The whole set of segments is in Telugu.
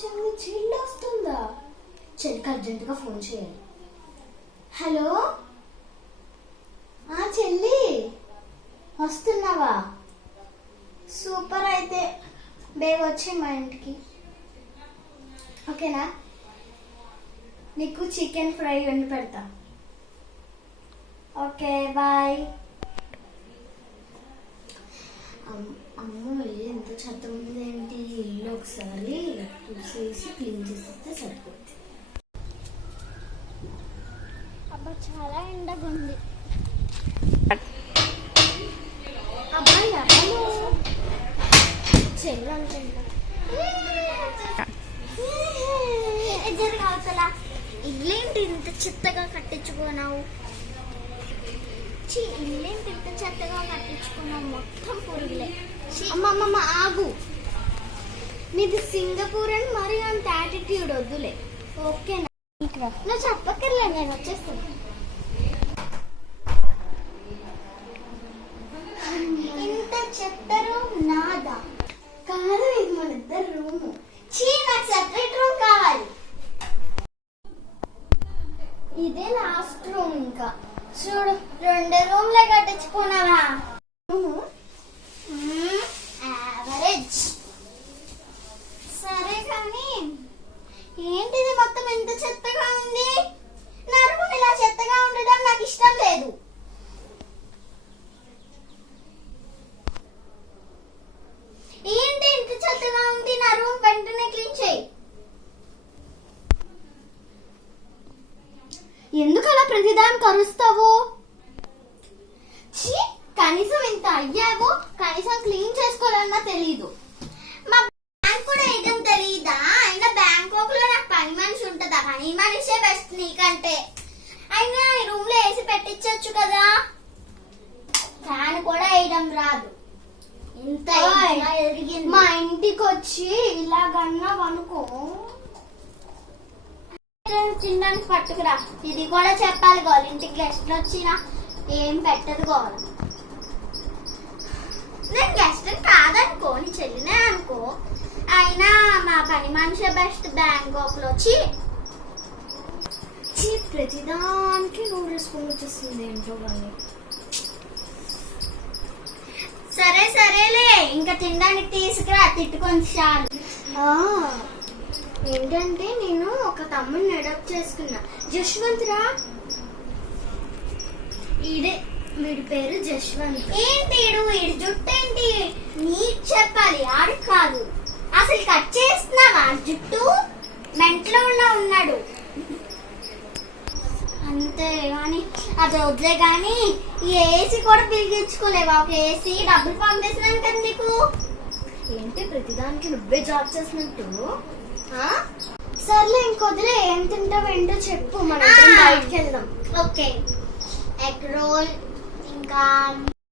చెల్లి వస్తుందా? చెల్లికి అర్జెంటుగా ఫోన్ చేయాలి. హలో చెల్లి, వస్తున్నావా? సూపర్, అయితే బేగ్ వచ్చి మా ఇంటికి. ఓకేనా? నీకు చికెన్ ఫ్రై వండి పెడతా. Okay, bye. అమ్మ వెళ్ళి ఎంత చెత్త ఉంది ఏంటి? ఇల్లు ఒకసారి చూసేసి క్లీన్ చేసేస్తే సరిపోతుంది. అబ్బా, చాలా ఎండగా ఉంది. అబ్బాయి అబ్బలు చెల్లి అవతల ఇల్లేంటి ఇంత చెత్తగా కట్టించుకున్నావు? ఇల్లేంటి ఇంత చెత్తగా కట్టించుకున్నావు? మొత్తం పురుగులే. అమ్మమ్మ ఆగు, నీది సింగపూర్ అని మరి అంత యాటిట్యూడ్ వద్దులే. ఓకేనా? నువ్వు చెప్పక్కర్లే, నేను వచ్చేస్తాను. ఇంత చెత్త రూమ్ నాదా? కాదు, ఇది మన ఇద్దరు రూము. నాకు సెపరేట్ రూమ్ కావాలి. ఇదే లాస్ట్ రూమ్. ఇంకా చూడు, 2 రూమ్లే కట్టించుకున్నావా? యావరేజ్. సరే కానీ ఏంటిది మొత్తం ఎంత చెత్తగా ఉంది? నా రూమ్ ఇలా చెత్తగా ఉండడం నాకు ఇష్టం లేదు. ఏంటి ఇంత చెత్తగా ఉంది? నా రూమ్ వెంటనే క్లీన్ చేయి. ఎందుకు అలా ప్రతిదానికి అరుస్తావు? కనీసం ఇంత అయ్యావో కనీసం క్లీన్ చేసుకోవాలన్నా తెలీదు. మా బ్యాంక్ కూడా ఏదం తెలీదా? అయినా బ్యాంకాక్ లో నాకు పని మనిషి ఉంటుందా? పని మనిషే బెస్ట్ నీకంటే. అయినా ఈ రూమ్ లో ఏసీ పెట్టించచ్చు కదా. ఫ్యాన్ కూడా వేయడం రాదు. ఇంత ఎరిగింది. మా ఇంటికి వచ్చి ఇలాగన్నావు అనుకో, తినడానికి పట్టుకురా. ఇది కూడా చెప్పాలి, గోల్ ఇంటికి గెస్ట్లు వచ్చినా ఏం పెట్టదు గోల్. నేను గెస్ట్ కాదనుకో, నీ చెల్లినే అనుకో. అయినా మా పని మనిషి బెస్ట్ బ్యాంకాక్ లో. ప్రతిదానికి నువ్వు రెస్పాన్స్ వచ్చేస్తుంది ఏంటో కానీ. సరే సరేలే, ఇంకా తినడానికి తీసుకురా. తిట్టుకొని చాలు. ఏంటంటే నేను ఒక తమ్ముడిని అడాప్ట్ చేసుకున్నా, జశ్వంత్ రా. వీడి పేరు జశ్వంత్. ఏంటి వీడి జుట్టు ఏంటి? నీకు చెప్పాలి, ఆడికి కాదు. అసలు కట్ చేస్తున్నావా జుట్టు? మెంట్లో ఉన్నాడు అంతే. కానీ అది వదిలే. కానీ ఈ ఏసీ కూడా పిలిగించుకోలేవా? ఒక ఏసీ డబ్బులు పంపిస్తున్నాను కదా నీకు. ఏంటి ప్రతిదానికి నువ్వే జాబ్ చేసినట్టు? సర్లే, ఇంకొదిలే. ఏం తింటావు ఏంటో చెప్పు, మనం బయటకు వెళ్దాం. ఓకే, ఎగ్ రోల్, ఇంకా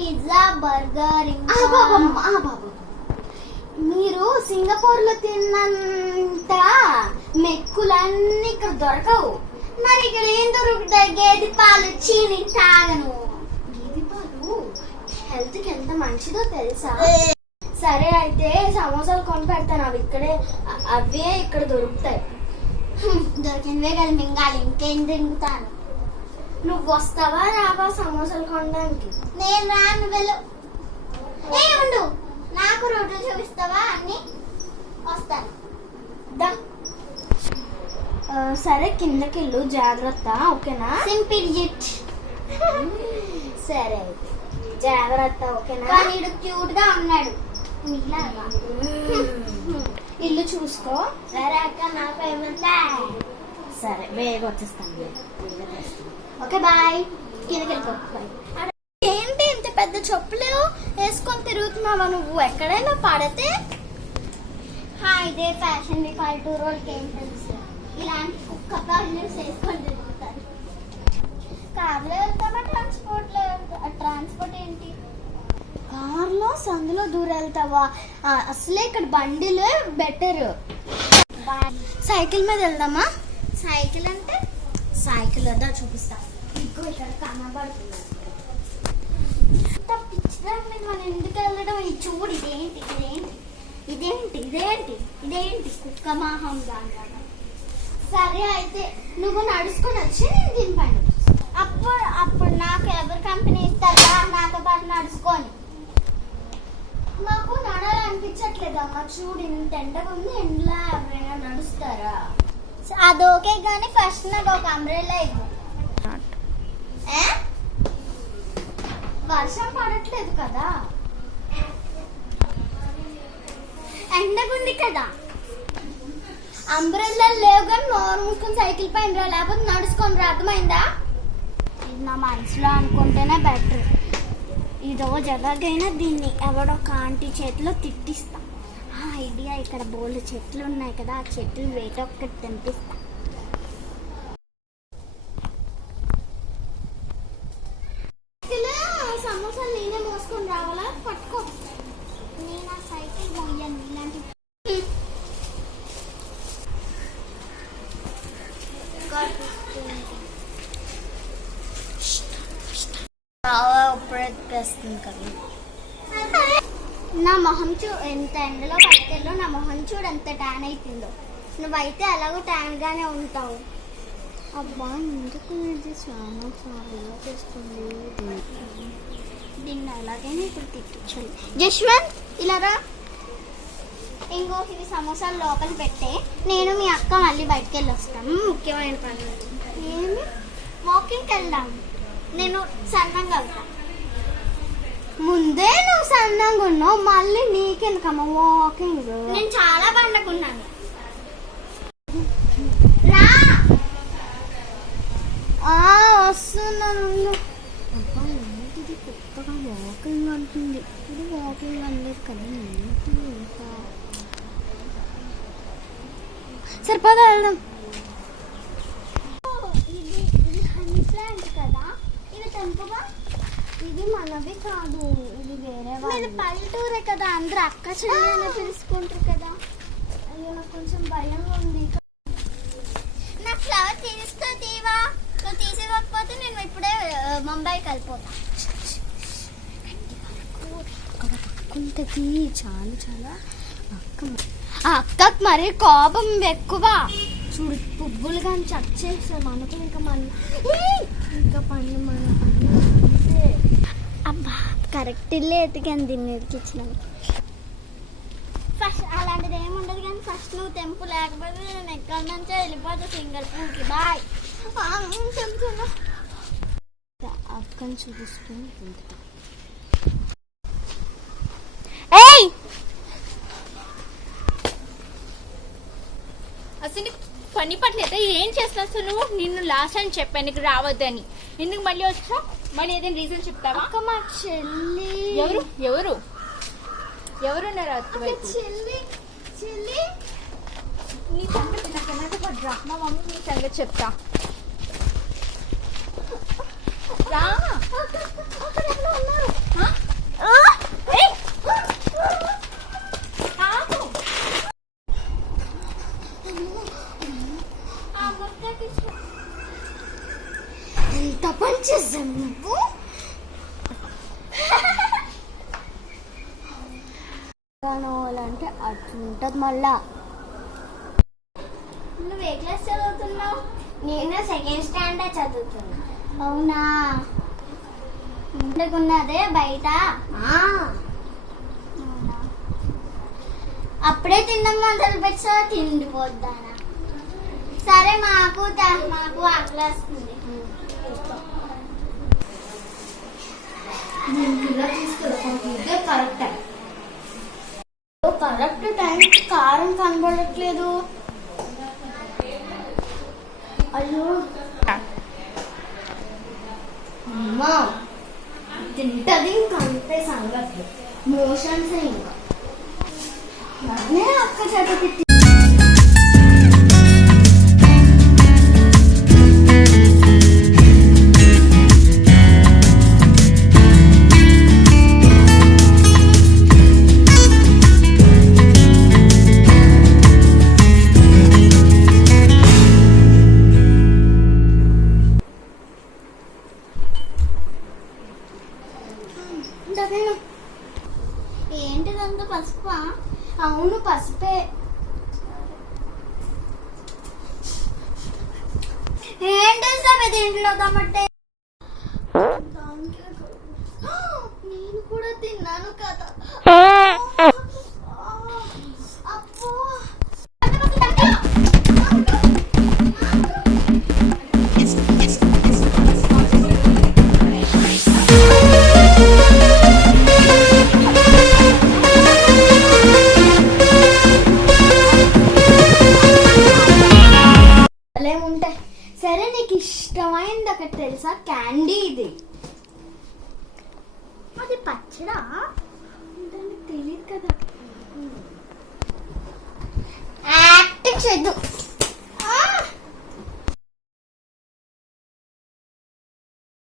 పిజ్జా, బర్గర్, ఇంకా మీరు సింగపూర్ లో తిన్నంత మెక్కులన్నీ ఇక్కడ దొరకవు. మరి ఇక్కడ ఏం దొరుకుతాయి? గేదె పాలు చీని తాగను. గేదె పాలు హెల్త్ కి ఎంత మంచిదో తెలుసా? సరే అయితే సమోసాలు కొని పెడతాను, అవే ఇక్కడ దొరుకుతాయి. దొరికినవే కదా మింగాలి, ఇంకేం తింటాను. నువ్వు వస్తావా రావా సమోసాలు కొనడానికి? నేను రాను, వెళ్ళు. ఉండు, నాకు రోడ్లు చూపిస్తావా? అన్ని వస్తాను. సరే, కిందకి వెళ్ళు, జాగ్రత్త. ఓకేనా? Simple JIT. సరే అయితే జాగ్రత్త. ఓకేనా? వీడు క్యూట్ గా ఉన్నాడు. ఇల్లు చూసుకో. సరే అక్క, నాకు ఏమంటే. సరే, వేగ వచ్చేస్తాను. Okay, bye. కిందకి వెళ్ళిపో. ఏంటి ఇంత పెద్ద చెప్పులు వేసుకొని తిరుగుతున్నావా నువ్వు? ఎక్కడైనా పడితే? ఇదే ఫ్యాషన్ వీక్ 2 రోజులకి ఏం తెలుసు? ఇలాంటి కుక్క కాళ్ళు వేసుకొని తిరుగుతారు. కార్లో వెళ్తామా ట్రాన్స్పోర్ట్ ఏంటి? కార్లో సందులో దూరం వెళ్తావా? అసలే ఇక్కడ బండిలు బెటర్. సైకిల్ మీద వెళ్దామా? సైకిల్ అంటే? సైకిల్ వద్దా చూపిస్తా. ఇంకో ఇక్కడ కనబడుతుంది. పిచ్చిదాన్ని మనం ఎందుకు వెళ్ళడం? చూడు, ఇదేంటి ఇదేంటి కుక్క మాహం దాని. సరే అయితే నువ్వు నడుచుకొని వచ్చి నేను దీనిపైన అప్పుడు నాకు ఎవరు కంపెనీ ఇస్తారా నాతో పాటు నడుచుకొని? నాకు నడాలనిపించట్లేదమ్మా. చూడు ఇంత ఎండగా ఉంది, ఎండలో ఎవరైనా నడుస్తారా? అది ఓకే కానీ ఫస్ట్ నాకు ఒక అంబ్రెల్లా ఇవ్వు. వర్షం పడట్లేదు కదా. ఎండగుంది కదా. అంబ్రెల్లా లేవు కానీ నోరు మూసుకొని సైకిల్ పైన రా, లేకపోతే నడుచుకొని రా. అర్థమైందా? ఇది నా మనసులో అనుకుంటేనే బెటర్. ఈ రోజు ఎలాగైనా దీన్ని ఎవడో ఒక ఆంటీ చేతిలో తిట్టిస్తా. ఆ ఐడియా, ఇక్కడ బోల్డ్ చెట్లు ఉన్నాయి కదా, ఆ చెట్లు వేట ఒక్కటి తెంపిస్తా. సమోసాలు నేనే మోసుకొని రావాలా? పట్టుకో. నేను ఆ సైకిల్ మోయను. ఇలాంటి నా మొహం ఎంత ఎండలో పట్టుకెళ్ళో నా మొహం చూడు ఎంత ట్యాన్ అయిపోయిందో. నువ్వైతే అలాగో ట్యాన్ గానే ఉంటావు. అబ్బా ఎందుకు ఇది చాలా చాలా చేస్తుంది. దీన్ని అలాగైనా ఇప్పుడు తిట్టించాలి. జశ్వంత్ ఇలా రా. ఇంకో ఇవి సమోసాలు లోపల పెట్టే, నేను మీ అక్క మళ్ళీ బయటకు వెళ్ళి వస్తాము. ముఖ్యమైన పని ఏమి వాకింగ్కి వెళ్దాం. నేను సన్నంగా వెళ్తాను. ముందే నువ్వు సన్నంగా ఉన్నావు, మళ్ళీ నీకెందుకమ్మా వాకింగ్? నేను చాలా పండుకున్నాను. రా. వస్తున్నాను. అబ్బా ఏంటిది కొత్తగా వాకింగ్ అంటుంది. ఇప్పుడు వాకింగ్ అనలేదు కదా. ఇంకా సరిపోదా వెళ్దాం. ఇది హనీ ప్లాంట్ కదా, ఇది తెంపుగా. ఇది మనది కాదు, ఇది వేరే మీరు పల్లెటూరే కదా, అందరూ అక్క చెల్లెలు తెలుసుకుంటారు కదా. అయ్యో నాకు కొంచెం భయం ఉంది. నా ఫ్లవర్ తీస్తూ తీవా. నువ్వు తీసేయకపోతే నేను ఇప్పుడే ముంబైకి వెళ్ళిపోతా. అక్కుంటది చాలా చాలా అక్కకు మరి కోపం ఎక్కువ. చూడు పువ్వులు కానీ చెక్ చేస్తాం అనుకో. ఇంకా పన్ను మన అబ్బా కరెక్ట్ ఇల్లే ఎతికాను దీన్ని ఇరికిచ్చినాను. ఫస్ట్ అలాంటిది ఏమి ఉండదు కానీ ఫస్ట్ నువ్వు తెంపు, లేకపోతే నేను ఎక్కడి నుంచో వెళ్ళిపోతా సింగపూర్కి. బాయ్. తెలుసు అక్కని చూపిస్తుంది. ఏయ్ అసలు పని పట్లేదు. ఏం చేస్తావు నువ్వు? నిన్ను లాస్ట్ టైం చెప్పాను నీకు రావద్దని. ఎందుకు మళ్ళీ వచ్చా? మళ్ళీ ఏదైనా రీజన్ చెప్తావా? అక్క మా చెల్లి. ఎవరు ఎవరు ఎవరున్నారు అటువైపు? చెల్లి నీ సంగతి నాకేమైతే పడ్డా. మా మమ్మీ నీ సంగతి చెప్తా. రా. ఏయ్! కాదు. ఎంత పని చేసావు నువ్వు? అంటే అట్లుంటది మళ్ళా. నువ్వు ఏ క్లాస్ చదువుతున్నావు? నేను సెకండ్ స్టాండర్డ్ చదువుతున్నా. అవునా? ఇంటికున్నదే బయట. అప్పుడే తినడం మొదలు పెట్టా తిండిపోద్దానా? సరే మాకు ఆకలి వస్తుంది. కరెక్ట్ టైంకి కారం కనబడట్లేదు. అయ్యో అమ్మా తింటది ఇంకా అంతే సంగతి. మోషన్స్ ఇంకా నన్నే అక్క చేత తిట్టి. ఏంటిదంతా పసుపా? అవును పసుపే. ఏంటి ఇష్టం దీంట్లో టమాటే? నేను కూడా తిన్నాను కదా. అబ్బో ఉంటాయి. సరే నీకు ఇష్టమైంది ఒకటి తెలుసా? క్యాండీ. ఇది అది పచ్చడా? దానికి తెలియదు కదా. యాక్టింగ్ చేయద్దు.